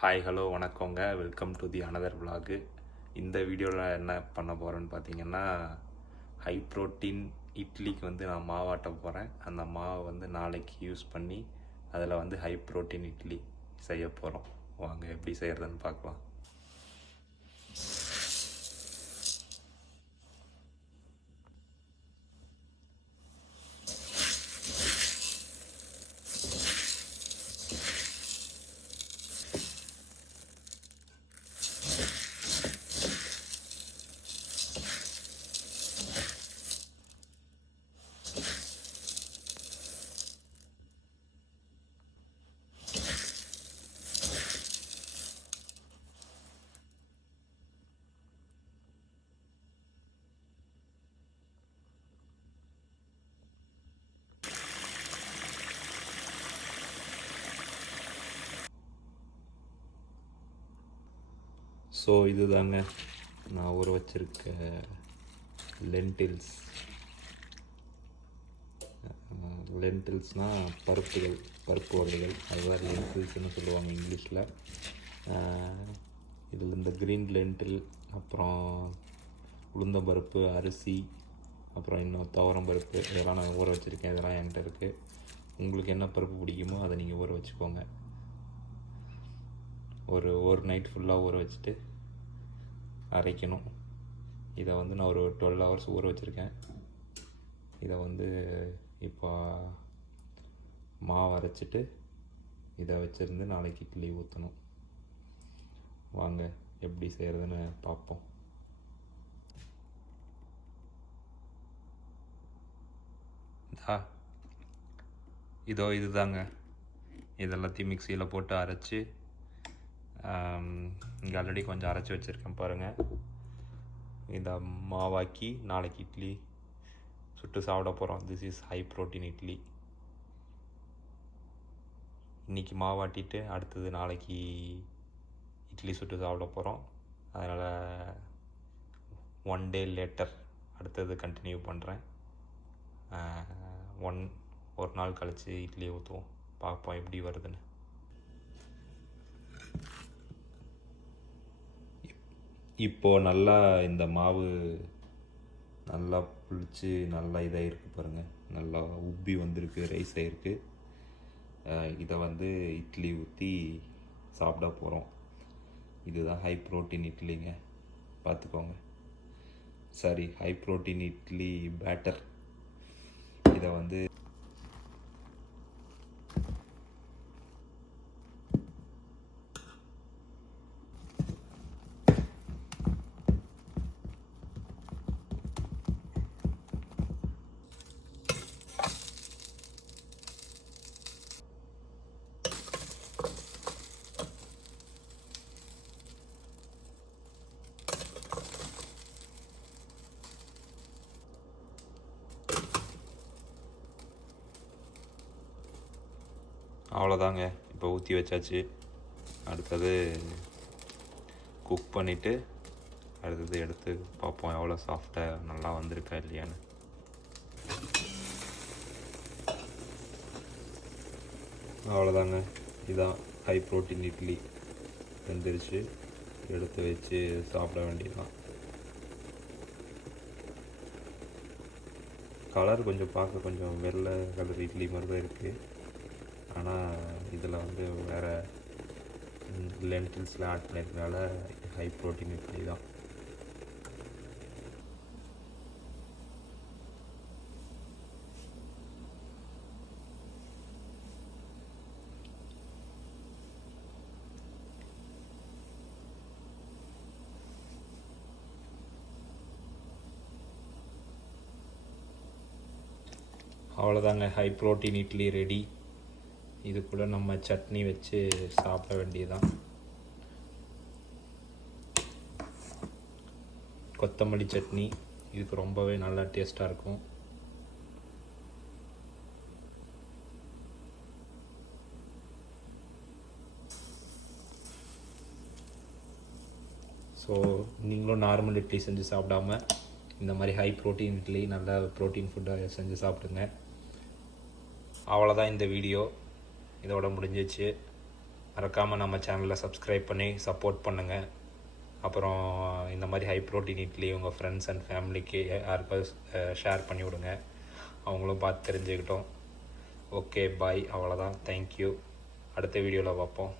Hi hello வணக்கங்க. Welcome to the another vlog. இந்த வீடியோவில் என்ன பண்ண போகிறேன்னு பார்த்தீங்கன்னா, ஹை ப்ரோட்டீன் இட்லிக்கு நான் மாவாட்ட போகிறேன். அந்த மாவை நாளைக்கு யூஸ் பண்ணி அதில் ஹை ப்ரோட்டீன் இட்லி செய்ய போகிறோம். வாங்க எப்படி செய்கிறதுன்னு பார்க்கலாம். ஸோ இது தாங்க நான் ஊற வச்சுருக்க லென்டில்ஸ்னால் பருப்பு வகைகள், அதுதான் லென்டில்ஸ்னு சொல்லுவாங்க இங்கிலீஷில். இதில் இந்த க்ரீன் லென்டில், அப்புறம் உளுந்தம்பருப்பு, அரிசி, அப்புறம் இன்னும் துவரம் பருப்பு, இதெல்லாம் நான் ஊற வச்சுருக்கேன். இதெல்லாம் என்கிட்ட இருக்குது. உங்களுக்கு என்ன பருப்பு பிடிக்குமோ அதை நீங்கள் ஊற வச்சுக்கோங்க. ஒரு நைட் ஃபுல்லாக ஊற வச்சுட்டு அரைக்கணும். இதை நான் ஒரு 12 hours ஊற வச்சுருக்கேன். இதை இப்போ மாவு அரைச்சிட்டு இதை வச்சுருந்து நாளைக்கு இட்லி ஊற்றணும். வாங்க எப்படி செய்கிறதுன்னு பார்ப்போம். இது தாங்க. இதெல்லாத்தையும் மிக்சியில் போட்டு அரைச்சி இங்கே ஆல்ரெடி கொஞ்சம் அரைச்சி வச்சுருக்கேன் பாருங்கள். இதை மாவாக்கி நாளைக்கு இட்லி சுட்டு சாப்பிட போகிறோம். This is high protein idli. இன்றைக்கி மாவாட்டிட்டு அடுத்தது நாளைக்கு இட்லி சுட்டு சாப்பிட போகிறோம். அதனால் 1 day லேட்டர் அடுத்தது கண்டினியூ பண்ணுறேன். ஒரு நாள் கழித்து இட்லி ஊற்றுவோம். பார்ப்போம் எப்படி வருதுன்னு. இப்போது நல்லா இந்த மாவு நல்லா புளிச்சு நல்லா இதாக இருக்குது பாருங்கள். நல்லா உப்பி வந்திருக்கு, ரைஸ் ஆகிருக்கு. இதை இட்லி ஊற்றி சாப்பிட போகிறோம். இதுதான் ஹை ப்ரோட்டீன் இட்லிங்க, பார்த்துக்கோங்க. Sorry, high protein idli batter. இதை அவ்வளோதாங்க. இப்போ ஊற்றி வச்சாச்சு. அடுத்தது குக் பண்ணிவிட்டு அடுத்தது எடுத்து பார்ப்போம் எவ்வளோ சாஃப்டாக நல்லா வந்திருக்கா இல்லையான்னு. அவ்வளோதாங்க. இதான் ஹை ப்ரோட்டீன் இட்லி வெந்துருச்சு. எடுத்து வச்சு சாப்பிட வேண்டியதுதான். கலர் கொஞ்சம் பார்க்க கொஞ்சம் வெள்ளை கலர் இட்லி மாதிரி தான் இருக்குது. ஆனால் இதில் வேறு லென்டில்ஸில் ஆட் பண்ணியிருக்கனால ஹை ப்ரோட்டீன் இட்லி தான். அவ்வளோதாங்க, ஹை ப்ரோட்டீன் இட்லி ரெடி. இது கூட நம்ம சட்னி வச்சு சாப்பிட வேண்டியதுதான். கொத்தமல்லி சட்னி இதுக்கு ரொம்பவே நல்லா டேஸ்ட்டாக இருக்கும். ஸோ நீங்களும் நார்மல் இட்லி செஞ்சு சாப்பிடாம இந்த மாதிரி ஹை ப்ரோட்டீன் இட்லி, நல்ல ப்ரோட்டீன் ஃபுட்டாக செஞ்சு சாப்பிடுங்க. அவ்வளோதான் இந்த வீடியோ. இதோட முடிஞ்சிச்சு. மறக்காமல் நம்ம சேனலை சப்ஸ்கிரைப் பண்ணி சப்போர்ட் பண்ணுங்கள். அப்புறம் இந்த மாதிரி ஹை ப்ரோட்டீன் இட்லி உங்கள் ஃப்ரெண்ட்ஸ் அண்ட் ஃபேமிலிக்கு யாருக்காவது ஷேர் பண்ணி விடுங்க, அவங்களும் பார்த்து தெரிஞ்சுக்கிட்டோம். ஓகே பாய், அவ்வளோதான். தேங்க்யூ. அடுத்த வீடியோவில் பார்ப்போம்.